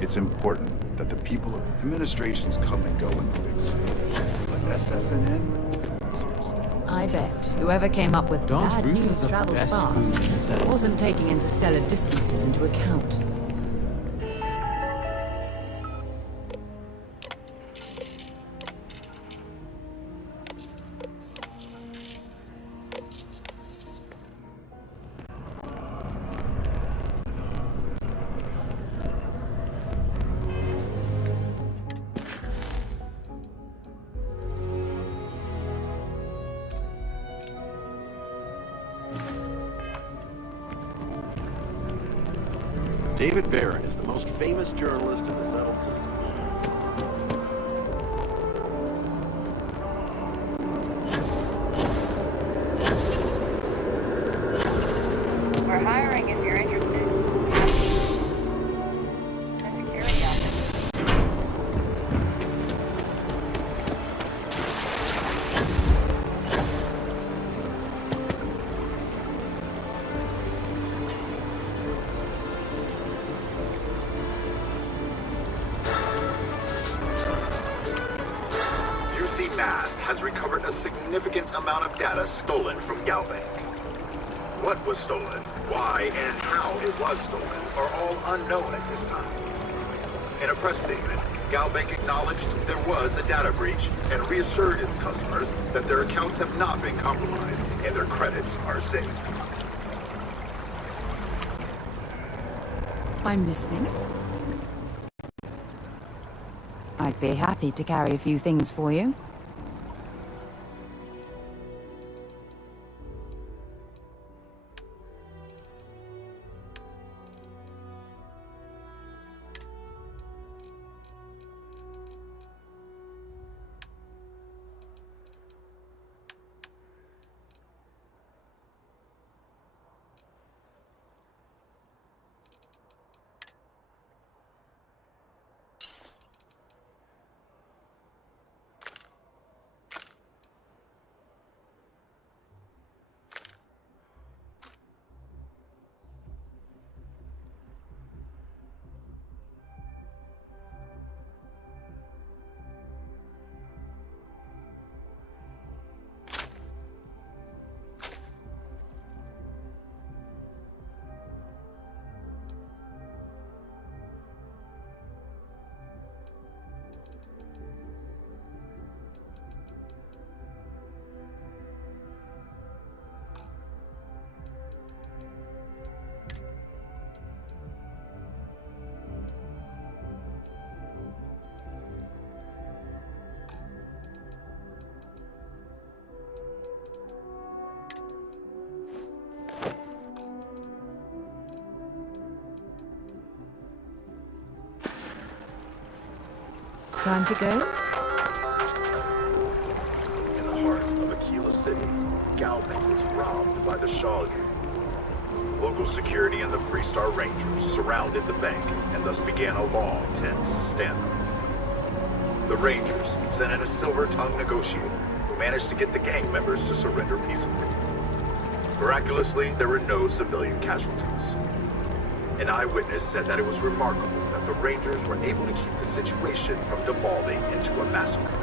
It's important that the people of administrations come and go in the big city. But SSNN is here to stay. I bet whoever came up with Dawn's bad Roost is news the travels best fast food in the South. wasn't taking interstellar distances into account. David Barron is the most famous journalist in the settled systems. We're hiring if you're interested. The security office. has recovered a significant amount of data stolen from Galbank. What was stolen, why, and how it was stolen are all unknown at this time. In a press statement, Galbank acknowledged there was a data breach and reassured its customers that their accounts have not been compromised and their credits are safe. I'm listening. I'd be happy to carry a few things for you. Time to go? In the heart of Aquila City, Galbank was robbed by the Shaw Youth. Local security and the Freestar Rangers surrounded the bank and thus began a long, tense standoff. The Rangers sent in a silver-tongued negotiator who managed to get the gang members to surrender peacefully. Miraculously, there were no civilian casualties. An eyewitness said that it was remarkable that the Rangers were able to keep the situation from devolving into a massacre.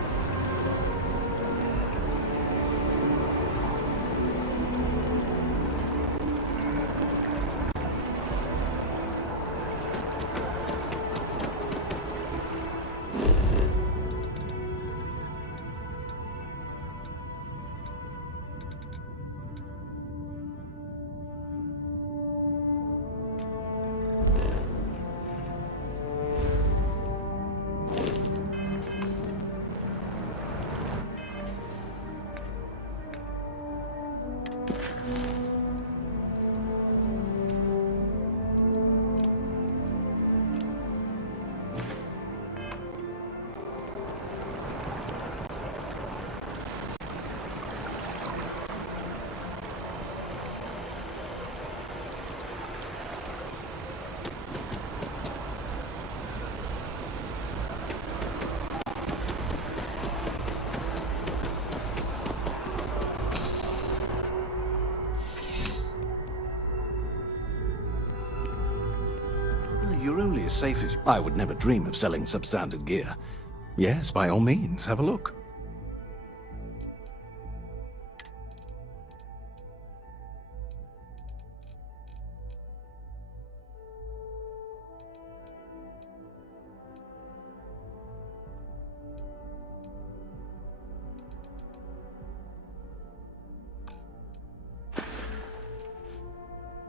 as safe as... I would never dream of selling substandard gear. Yes, by all means, have a look.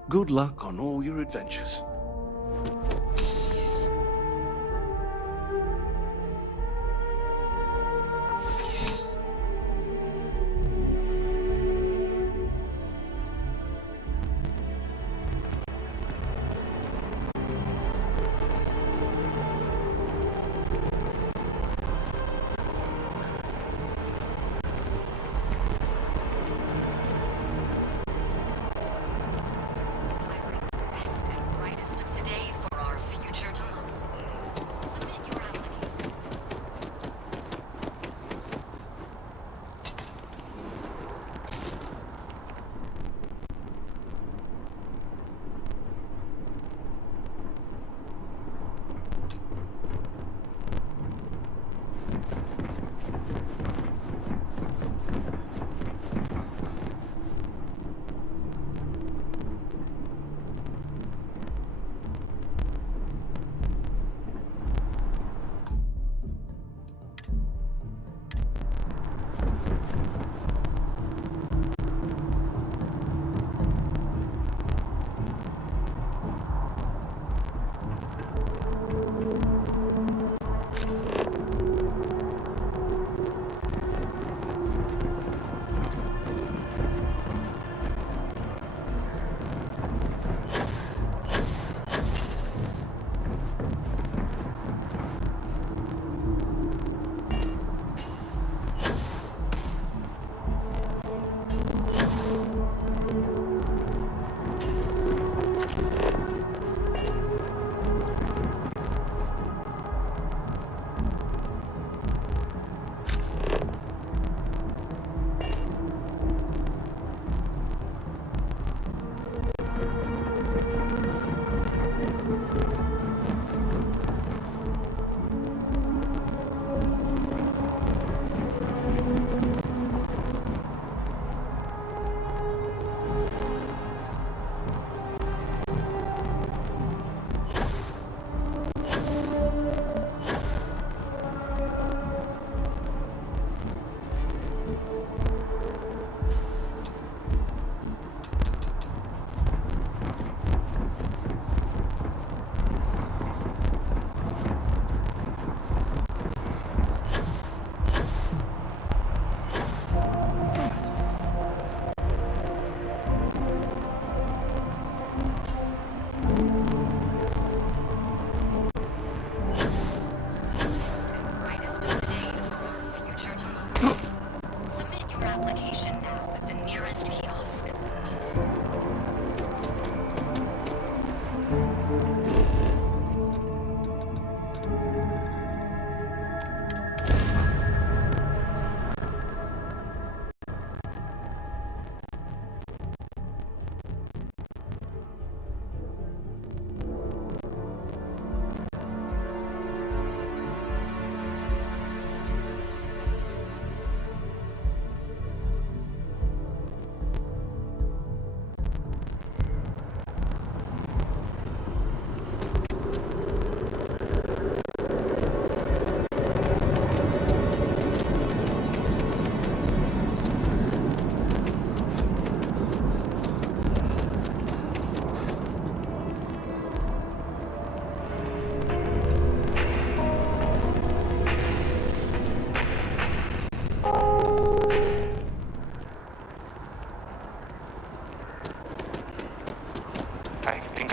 Good luck on all your adventures.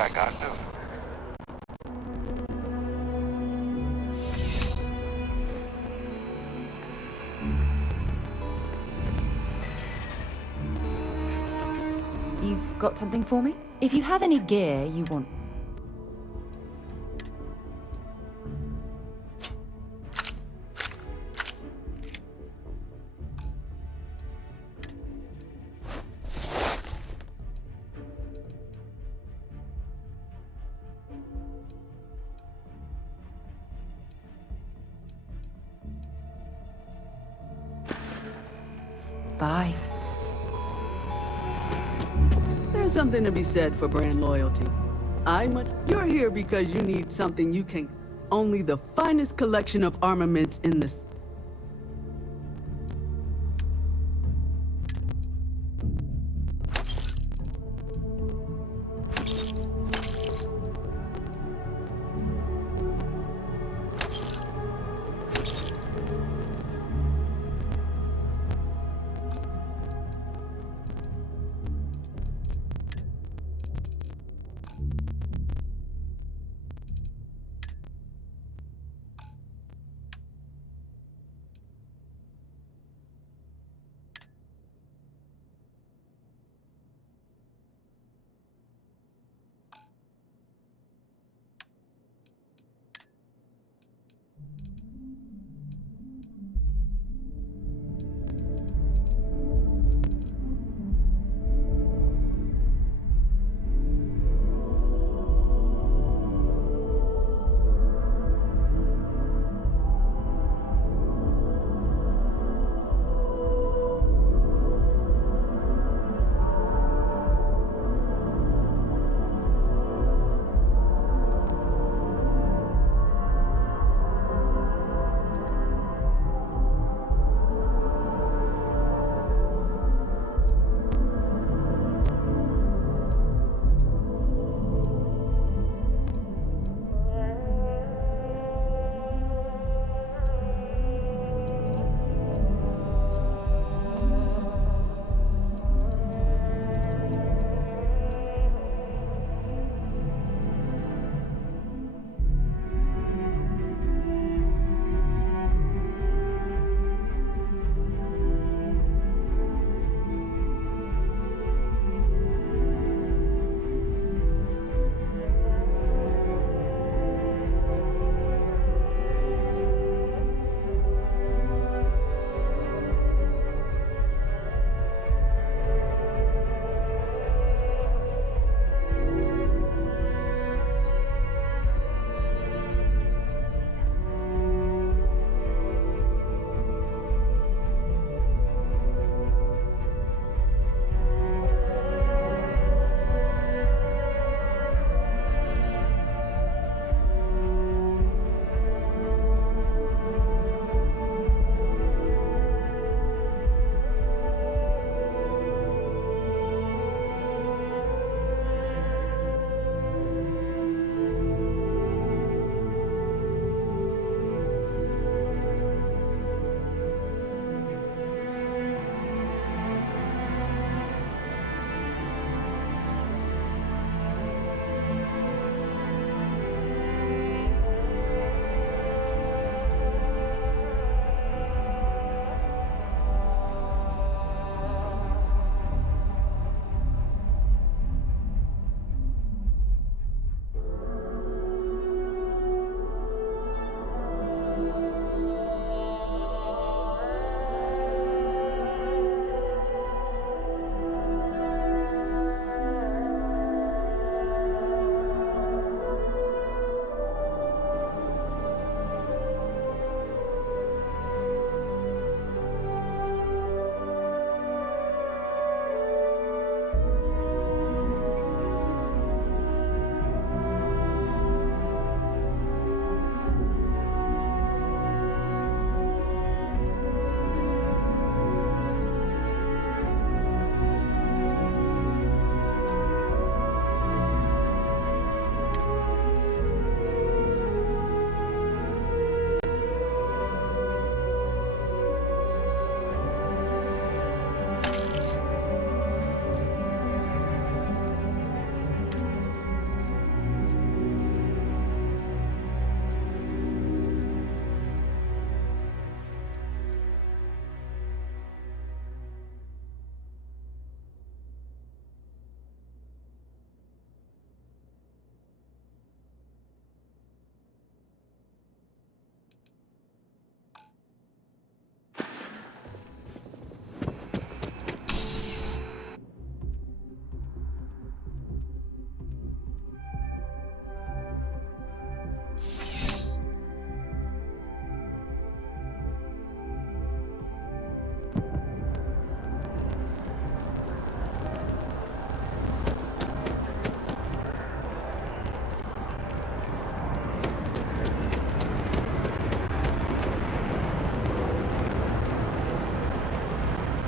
I got them. You've got something for me? If you have any gear you want... Bye. There's something to be said for brand loyalty. You're here because you need something you can... Only the finest collection of armaments in this...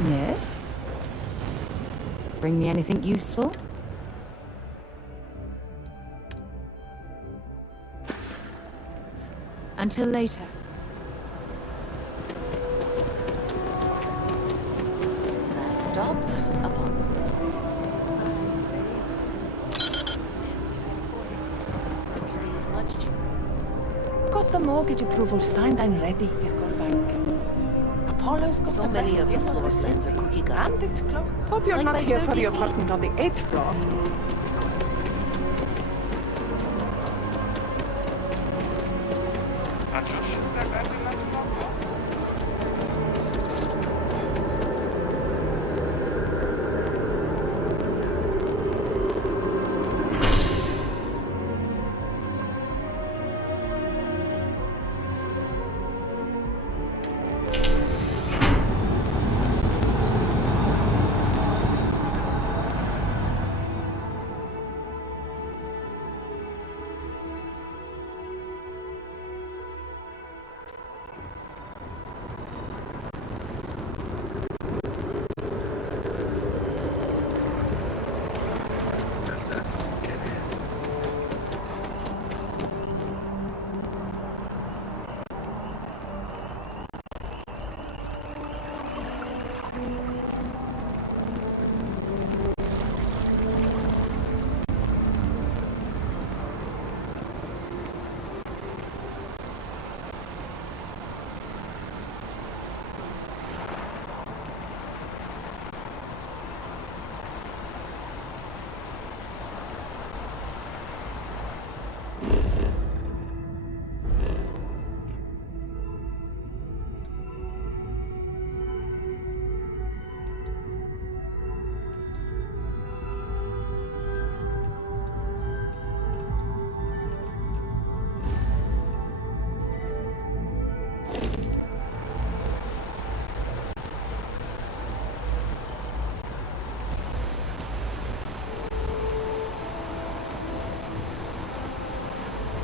Yes? Bring me anything useful? Until later. Last stop, upon. Got the mortgage approval signed and ready with Gold Bank. Apollo's got So the many best of the view floor the plans are city. cookie cutter. And it's close. Hope you're Like not my here for 30 the feet. apartment on the 8th floor.